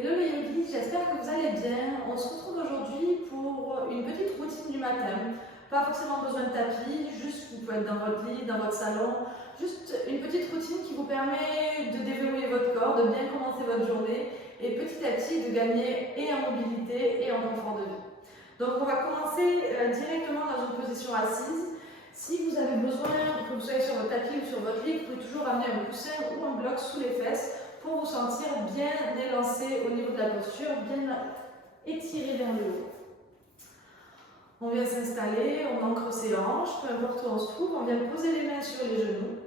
Hello les yogis, j'espère que vous allez bien. On se retrouve aujourd'hui pour une petite routine du matin. Pas forcément besoin de tapis, juste vous pouvez être dans votre lit, dans votre salon. Juste une petite routine qui vous permet de déverrouiller votre corps, de bien commencer votre journée et petit à petit de gagner et en mobilité et en confort de vie. Donc on va commencer directement dans une position assise. Si vous avez besoin, que vous soyez sur votre tapis ou sur votre lit, vous pouvez toujours amener un coussin ou un bloc sous les fesses pour vous sentir bien élancé au niveau de la posture, bien étiré vers le haut. On vient s'installer, on ancre ses hanches, peu importe où on se trouve, on vient poser les mains sur les genoux.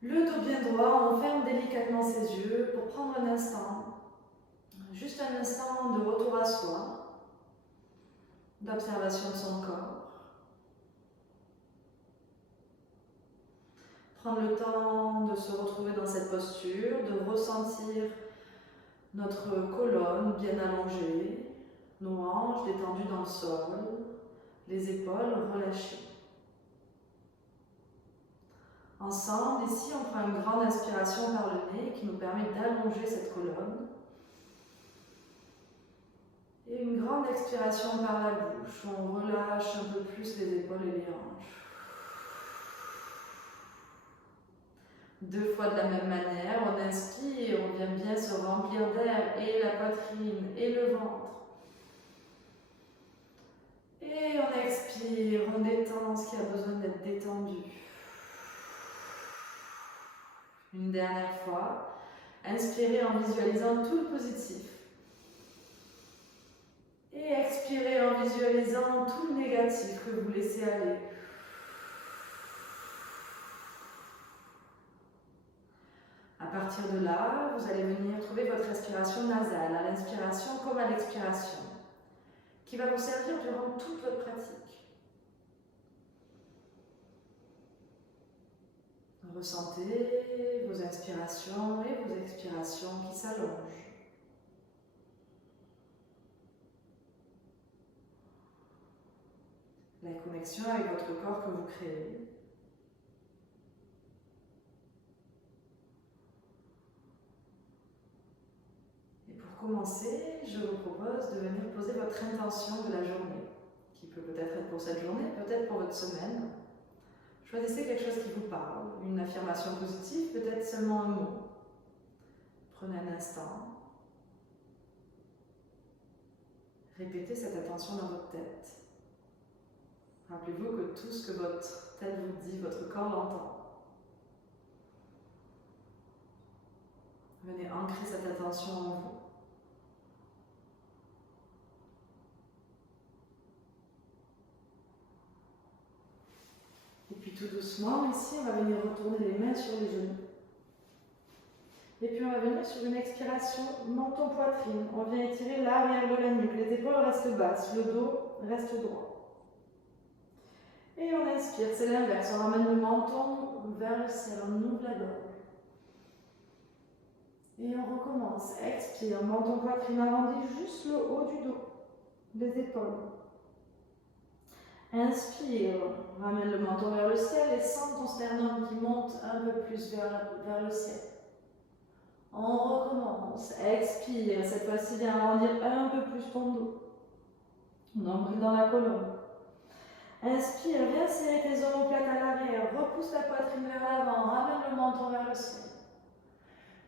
Le dos bien droit, on ferme délicatement ses yeux pour prendre un instant, juste un instant de retour à soi, d'observation de son corps. Prendre le temps de se retrouver dans cette posture, de ressentir notre colonne bien allongée, nos hanches détendues dans le sol, les épaules relâchées. Ensemble, ici, on prend une grande inspiration par le nez qui nous permet d'allonger cette colonne. Et une grande expiration par la bouche, on relâche un peu plus les épaules et les hanches. 2 fois de la même manière, on inspire, on vient bien se remplir d'air et la poitrine et le ventre. Et on expire, on détend ce qui a besoin d'être détendu. Une dernière fois, inspirez en visualisant tout le positif. Et expirez en visualisant tout le négatif que vous laissez aller. À partir de là, vous allez venir trouver votre respiration nasale, à l'inspiration comme à l'expiration, qui va vous servir durant toute votre pratique. Ressentez vos inspirations et vos expirations qui s'allongent. La connexion avec votre corps que vous créez. Pour commencer, je vous propose de venir poser votre intention de la journée, qui peut peut-être être pour cette journée, peut-être pour votre semaine. Choisissez quelque chose qui vous parle, une affirmation positive, peut-être seulement un mot. Prenez un instant. Répétez cette intention dans votre tête. Rappelez-vous que tout ce que votre tête vous dit, votre corps l'entend. Venez ancrer cette intention en vous. Et puis tout doucement, ici, on va venir retourner les mains sur les genoux. Et puis on va venir sur une expiration menton-poitrine. On vient étirer l'arrière de la nuque. Les épaules restent basses, le dos reste droit. Et on inspire, c'est l'inverse. On ramène le menton vers le ciel, on ouvre la gorge. Et on recommence. Expire, menton-poitrine arrondi, juste le haut du dos, les épaules. Inspire, ramène le menton vers le ciel et sens ton sternum qui monte un peu plus vers le ciel. On recommence, expire, cette fois-ci viens arrondir un peu plus ton dos. Nombril dans la colonne. Inspire, viens serrer tes omoplates à l'arrière, repousse la poitrine vers l'avant, ramène le menton vers le ciel.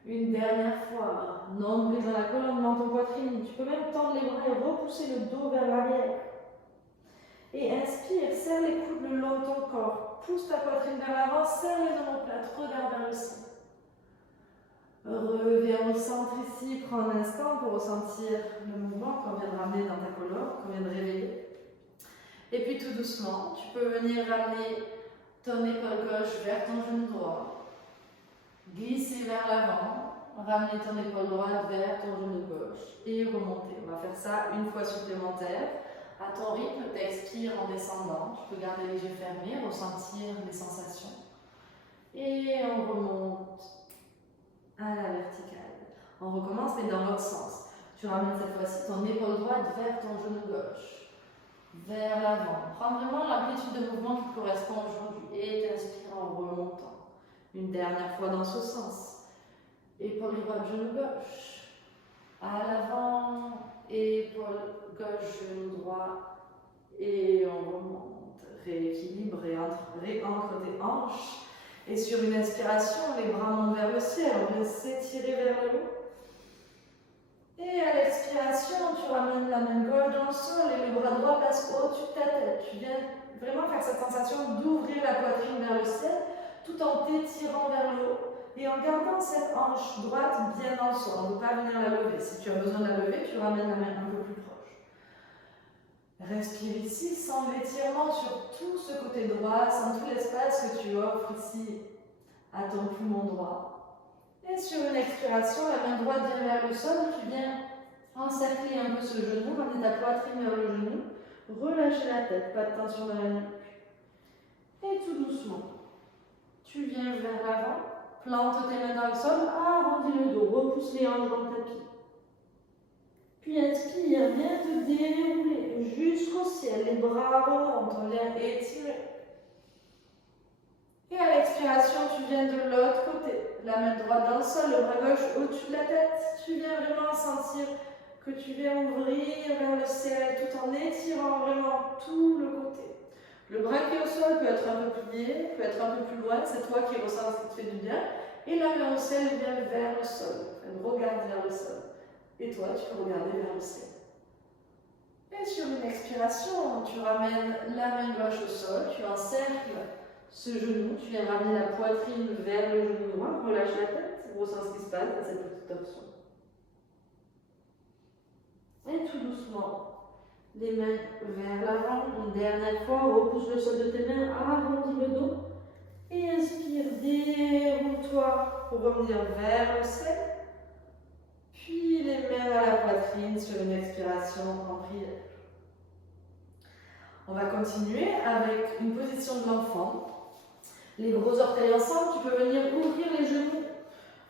Une dernière fois, nombril dans la colonne, menton, poitrine. Tu peux même tendre les bras et repousser le dos vers l'arrière. Et inspire, serre les coudes le long de ton corps. Pousse ta poitrine vers l'avant, serre les omoplates, regarde vers le ciel. Reviens au centre ici, prends un instant pour ressentir le mouvement qu'on vient de ramener dans ta colonne, qu'on vient de réveiller. Et puis tout doucement, tu peux venir ramener ton épaule gauche vers ton genou droit. Glisser vers l'avant, ramener ton épaule droite vers ton genou gauche et remonter. On va faire ça une fois supplémentaire. À ton rythme, tu expires en descendant. Tu peux garder les yeux fermés, ressentir les sensations. Et on remonte à la verticale. On recommence mais dans l'autre sens. Tu ramènes cette fois-ci ton épaule droite vers ton genou gauche. Vers l'avant. Prends vraiment l'amplitude de mouvement qui correspond aujourd'hui et t'inspire en remontant. Une dernière fois dans ce sens. Épaule droite, genou gauche. À l'avant, épaule gauche, genou droit. Et on remonte. Rééquilibre, réancre tes hanches. Et sur une inspiration, les bras montent vers le ciel. On vient s'étirer vers le haut. Et à l'expiration, tu ramènes la main gauche dans le sol et le bras droit passe au-dessus de ta tête. Tu viens vraiment faire cette sensation d'ouvrir la poitrine vers le ciel tout en t'étirant vers le haut et en gardant cette hanche droite bien dans le sol. On ne peut pas venir la lever. Si tu as besoin de la lever, tu ramènes la main un peu plus proche. Respire ici, sans l'étirement sur tout ce côté droit, sans tout l'espace que tu offres ici à ton poumon droit. Et sur une expiration, la main droite vient vers le sol, tu viens encercler un peu ce genou, ramener ta poitrine vers le genou, relâcher la tête, pas de tension dans la nuque. Et tout doucement, tu viens vers l'avant, plante tes mains dans le sol, arrondis le dos, repousse les hanches dans le tapis. Puis inspire, viens te dérouler jusqu'au ciel, les bras remontent, on vient étirer. Et à l'expiration, tu viens de l'autre côté. La main droite dans le sol, le bras gauche au-dessus de la tête. Tu viens vraiment sentir que tu viens ouvrir vers le ciel tout en étirant vraiment tout le côté. Le bras qui est au sol peut être un peu plié, peut être un peu plus loin. C'est toi qui ressens ce qui te fait du bien. Et la main au ciel vient vers le sol. Elle regarde vers le sol. Et toi, tu peux regarder vers le ciel. Et sur une expiration, tu ramènes la main gauche au sol. Tu encercles ce genou, tu viens ramener la poitrine vers le genou droit, relâche la tête, ressens ce qui se passe dans cette petite torsion. Et tout doucement, les mains vers l'avant, une dernière fois, repousse le sol de tes mains, arrondis le dos, et inspire, déroule-toi pour revenir vers le ciel, puis les mains à la poitrine sur une expiration en prière. On va continuer avec une position de l'enfant. Les gros orteils ensemble, tu peux venir ouvrir les genoux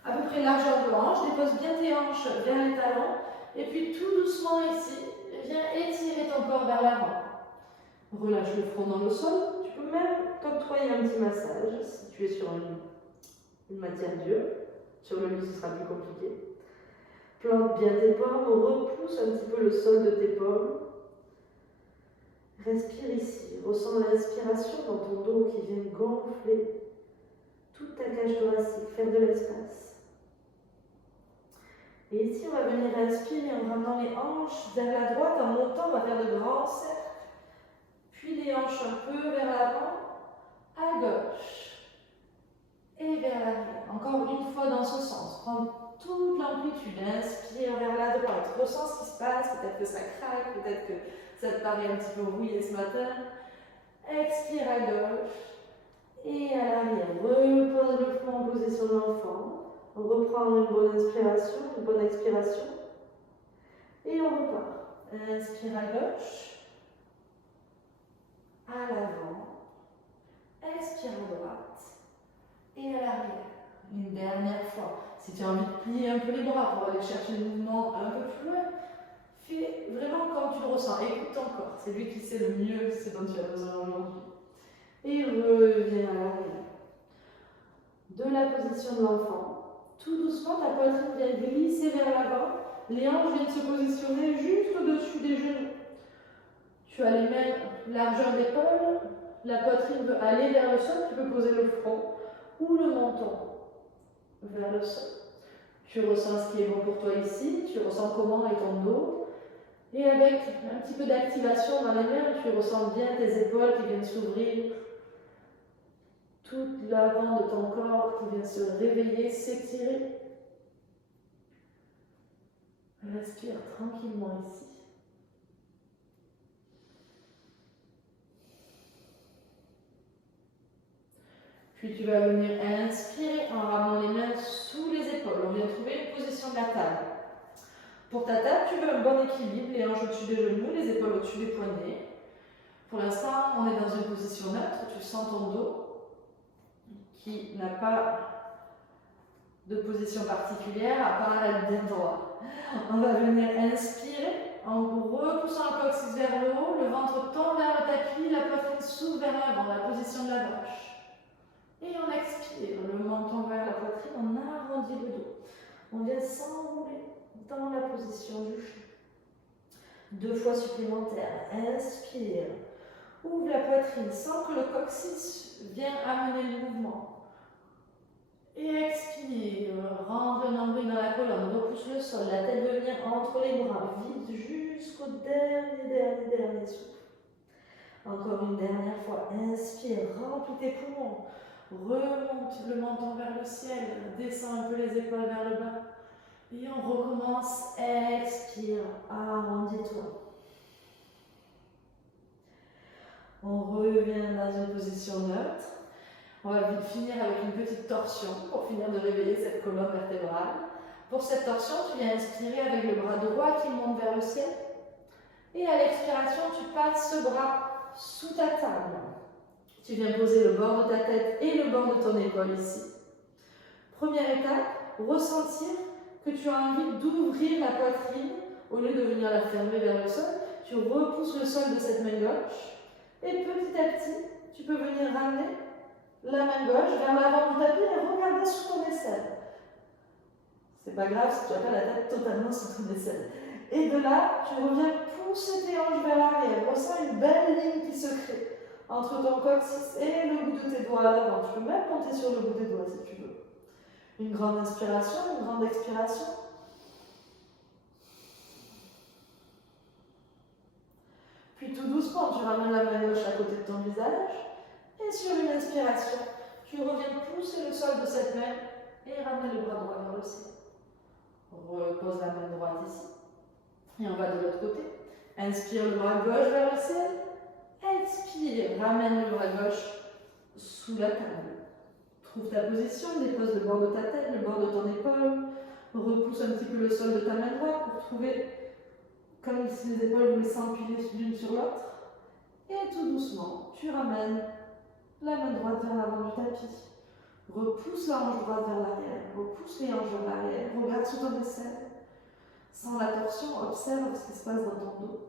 à peu près largeur de hanche, dépose bien tes hanches vers les talons, et puis tout doucement ici, viens étirer ton corps vers l'avant. Relâche le front dans le sol, tu peux même t'octroyer un petit massage si tu es sur une matière dure. Sur le lit, ce sera plus compliqué. Plante bien tes paumes, repousse un petit peu le sol de tes paumes. Respire ici, ressens l'inspiration dans ton dos qui vient gonfler toute ta cage thoracique, faire de l'espace. Et ici, on va venir inspirer en ramenant les hanches vers la droite, en montant, on va faire de grands cercles. Puis les hanches un peu vers l'avant, à gauche et vers l'arrière. Encore une fois dans ce sens. Prends toute l'amplitude, inspire vers la droite, ressens ce qui se passe, peut-être que ça craque, peut-être que ça te paraît un petit peu rouillé ce matin. Expire à gauche et à l'arrière. Repose le front en position d'enfant. On reprend une bonne inspiration, une bonne expiration. Et on repart. Inspire à gauche, à l'avant. Expire à droite et à l'arrière. Une dernière fois. Si tu as envie de plier un peu les bras pour aller chercher le mouvement un peu plus loin, fais vraiment comme tu le ressens. Écoute ton corps. C'est lui qui sait le mieux ce dont tu as besoin aujourd'hui. Et reviens à l'arrière. De la position de l'enfant. Tout doucement, ta poitrine vient glisser vers l'avant. Les hanches viennent se positionner juste au-dessus des genoux. Tu as les mains largeur d'épaule. La poitrine veut aller vers le sol. Tu peux poser le front ou le menton vers le sol. Tu ressens ce qui est bon pour toi ici. Tu ressens comment est ton dos. Et avec un petit peu d'activation dans les mains, tu ressens bien tes épaules qui viennent s'ouvrir. Tout l'avant de ton corps qui vient se réveiller, s'étirer. Respire tranquillement ici. Puis tu vas venir inspirer en ramenant les mains sous les épaules. On vient trouver une position de la table. Pour ta table, tu veux un bon équilibre, les hanches au-dessus des genoux, les épaules au-dessus des poignets. Pour l'instant, on est dans une position neutre. Tu sens ton dos qui n'a pas de position particulière à part être bien droit. On va venir inspirer en repoussant le coccyx vers le haut, le ventre tombe vers le tapis, la poitrine s'ouvre vers l'avant, la position de la vache. Et on expire, le menton vers la poitrine, on arrondit le dos. On vient s'enrouler dans la position du chat. 2 fois supplémentaire. Inspire. Ouvre la poitrine sans que le coccyx vienne amener le mouvement. Et expire. Rentre un nombril dans la colonne. Repousse le sol. La tête veut venir entre les bras. Vite jusqu'au dernier souffle. Encore une dernière fois. Inspire. Remplis tes poumons. Remonte le menton vers le ciel. Descends un peu les épaules vers le bas. Et on recommence. Expire. Arrondis-toi. On revient dans une position neutre. On va vite finir avec une petite torsion pour finir de réveiller cette colonne vertébrale. Pour cette torsion, tu viens inspirer avec le bras droit qui monte vers le ciel. Et à l'expiration, tu passes ce bras sous ta table. Tu viens poser le bord de ta tête et le bord de ton épaule ici. Première étape, ressentir que tu as envie d'ouvrir la poitrine au lieu de venir la fermer vers le sol. Tu repousses le sol de cette main gauche. Et petit à petit, tu peux venir ramener la main gauche vers l'avant du tapis et regarder sous ton aisselle. C'est pas grave si tu n'as pas la tête totalement sous ton aisselle. Et de là, tu reviens pousser tes hanches vers l'arrière. Ressens une belle ligne qui se crée entre ton coccyx et le bout de tes doigts à l'avant. Tu peux même compter sur le bout des doigts si tu veux. Une grande inspiration, une grande expiration. Puis tout doucement, tu ramènes la main gauche à côté de ton visage. Et sur une inspiration, tu reviens pousser le sol de cette main et ramène le bras droit vers le ciel. Repose la main droite ici. Et on va de l'autre côté. Inspire le bras gauche vers le ciel. Expire, ramène le bras gauche sous la table. Trouve ta position, dépose le bord de ta tête, le bord de ton épaule. Repousse un petit peu le sol de ta main droite pour trouver comme si les épaules voulaient s'empiler l'une sur l'autre. Et tout doucement, tu ramènes la main droite vers l'avant du tapis. Repousse la hanche droite vers l'arrière. Repousse les hanches vers l'arrière. Regarde sous ton aisselle. Sans la torsion, observe ce qui se passe dans ton dos.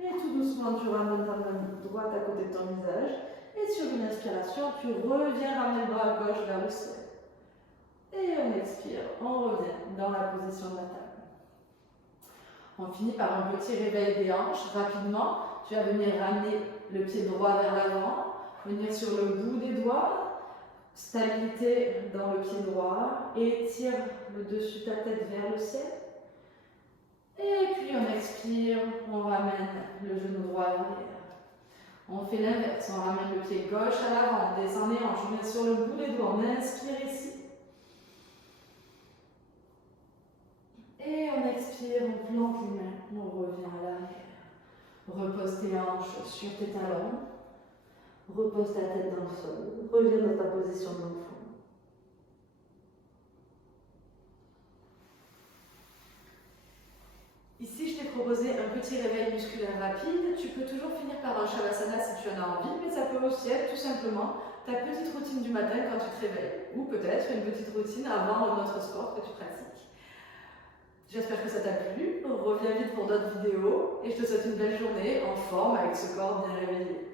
Et tout doucement, tu ramènes ta main droite à côté de ton visage. Et sur une inspiration, tu reviens ramener le bras gauche vers le ciel. Et on expire, on revient dans la position de la table. On finit par un petit réveil des hanches. Rapidement, tu vas venir ramener le pied droit vers l'avant, venir sur le bout des doigts, stabilité dans le pied droit, et tire le dessus de ta tête vers le ciel. Et puis on expire, on ramène le genou droit à l'arrière. On fait l'inverse, on ramène le pied gauche à l'avant, descend les hanches, on met sur le bout des doigts, on inspire ici. Et on expire, on plante les mains, on revient à l'arrière. Repose tes hanches sur tes talons. Repose ta tête dans le sol. Reviens dans ta position d'enfant. Ici, je t'ai proposé un petit réveil musculaire rapide. Tu peux toujours finir par un Shavasana si tu en as envie, mais ça peut aussi être tout simplement ta petite routine du matin quand tu te réveilles. Ou peut-être une petite routine avant notre sport que tu pratiques. J'espère que ça t'a plu. Reviens vite pour d'autres vidéos et je te souhaite une belle journée en forme avec ce corps bien réveillé.